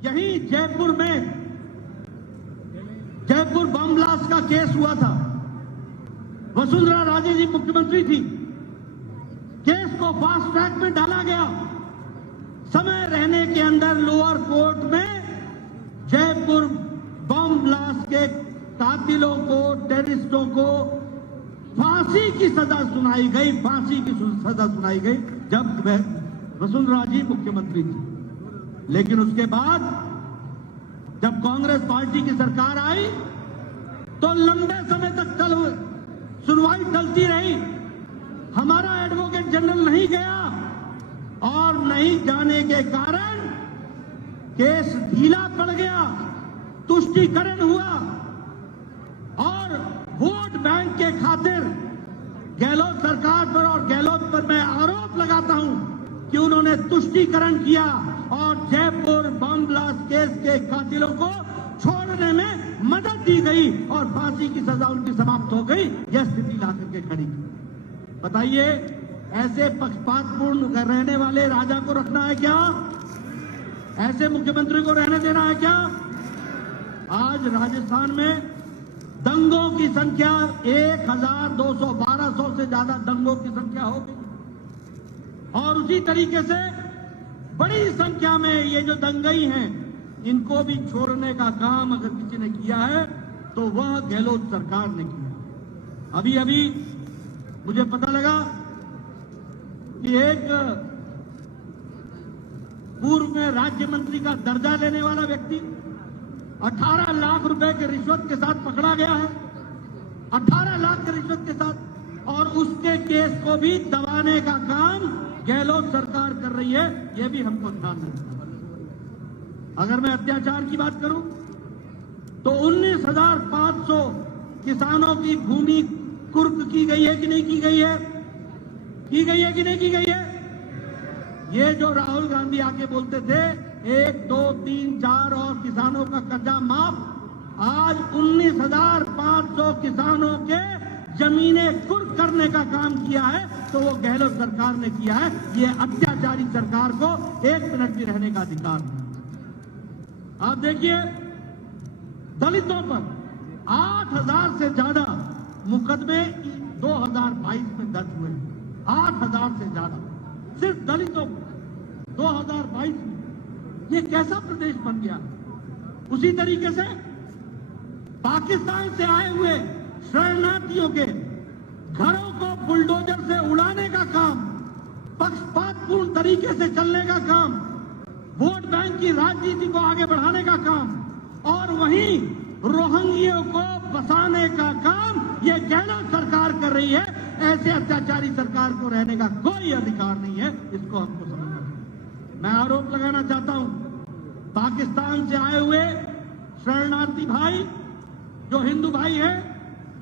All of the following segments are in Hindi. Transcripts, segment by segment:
यही जयपुर बम ब्लास्ट का केस हुआ था। वसुंधरा राजे जी मुख्यमंत्री थी। केस को फास्ट ट्रैक में डाला गया। समय रहने के अंदर लोअर कोर्ट में जयपुर बम ब्लास्ट के कातिलों को, टेररिस्टों को फांसी की सजा सुनाई गई। फांसी की सजा सुनाई गई जब वसुंधरा जी मुख्यमंत्री थी। लेकिन उसके बाद जब कांग्रेस पार्टी की सरकार आई तो लंबे समय तक सुनवाई टलती रही। हमारा एडवोकेट जनरल नहीं गया और नहीं जाने के कारण केस ढीला पड़ गया, तुष्टीकरण हुआ और वोट बैंक के खातिर गहलोत सरकार पर और गहलोत पर मैं आरोप लगाता हूं कि उन्होंने तुष्टीकरण किया और जयपुर बम ब्लास्ट केस के कातिलों को छोड़ने में मदद दी गई और फांसी की सजा उनकी समाप्त हो गई। यह स्थिति ला करके खड़ी की। बताइए, ऐसे पक्षपातपूर्ण रहने वाले राजा को रखना है क्या? ऐसे मुख्यमंत्री को रहने देना है क्या? आज राजस्थान में दंगों की संख्या 1200 से ज्यादा दंगों की संख्या हो गई और उसी तरीके से बड़ी संख्या में ये जो दंगई हैं इनको भी छोड़ने का काम अगर किसी ने किया है तो वह गहलोत सरकार ने किया। अभी अभी मुझे पता लगा कि एक पूर्व में राज्य मंत्री का दर्जा लेने वाला व्यक्ति 18 लाख रुपए के रिश्वत के साथ पकड़ा गया है। 18 लाख के रिश्वत के साथ, और उसके केस को भी दबाने का काम गहलोत सरकार कर रही है। यह भी हमको ध्यान रखना। अगर मैं अत्याचार की बात करूं तो 19,500 किसानों की भूमि कुर्क की गई है कि नहीं की गई है? की गई है कि नहीं की गई है? ये जो राहुल गांधी आके बोलते थे 1, 2, 3, 4 और किसानों का कर्जा माफ, आज 19,500 किसानों के जमीनें कुर्क करने का काम किया है तो वो गहलोत सरकार ने किया है। ये अत्याचारी सरकार को 1 मिनट भी रहने का अधिकार नहीं। आप देखिए, दलितों पर 8,000 से ज्यादा मुकदमे 2022 में दर्ज हुए। 8,000 से ज्यादा सिर्फ दलितों पर 2022 में। ये कैसा प्रदेश बन गया? उसी तरीके से पाकिस्तान से आए हुए शरणार्थियों के घरों को बुलडोजर से उड़ाने का काम, पक्षपातपूर्ण तरीके से चलने का काम, वोट बैंक की राजनीति को आगे बढ़ाने का काम और वहीं रोहिंग्यों को बसाने का काम ये गहलोत सरकार कर रही है। ऐसे अत्याचारी सरकार को रहने का कोई अधिकार नहीं है। इसको हमको समझना है। मैं आरोप लगाना चाहता हूं, पाकिस्तान से आए हुए शरणार्थी भाई जो हिंदू भाई हैं,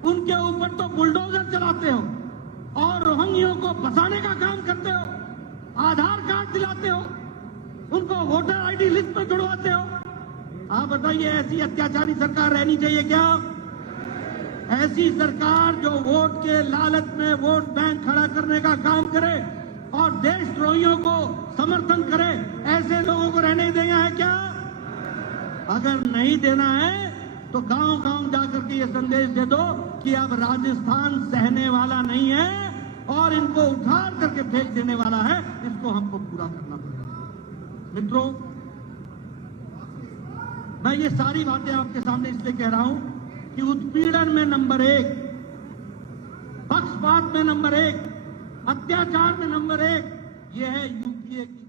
उनके ऊपर तो बुलडोजर चलाते हो और रोहिंग्यों को बसाने का काम करते हो, आधार कार्ड दिलाते हो, उनको वोटर आईडी लिस्ट में जुड़वाते हो। आप बताइए, ऐसी अत्याचारी सरकार रहनी चाहिए क्या? ऐसी सरकार जो वोट के लालच में वोट बैंक खड़ा करने का काम करे और देशद्रोहियों को समर्थन करे, ऐसे लोगों को रहने देना है क्या? अगर नहीं देना है तो गांव-गांव जाकर के ये संदेश दे दो कि अब राजस्थान सहने वाला नहीं है और इनको उखाड़ करके फेंक देने वाला है। इसको हमको पूरा करना पड़ेगा। मित्रों, मैं ये सारी बातें आपके सामने इसलिए कह रहा हूं कि उत्पीड़न में नंबर 1, पक्षपात में नंबर 1, अत्याचार में नंबर 1 ये है यूपीए की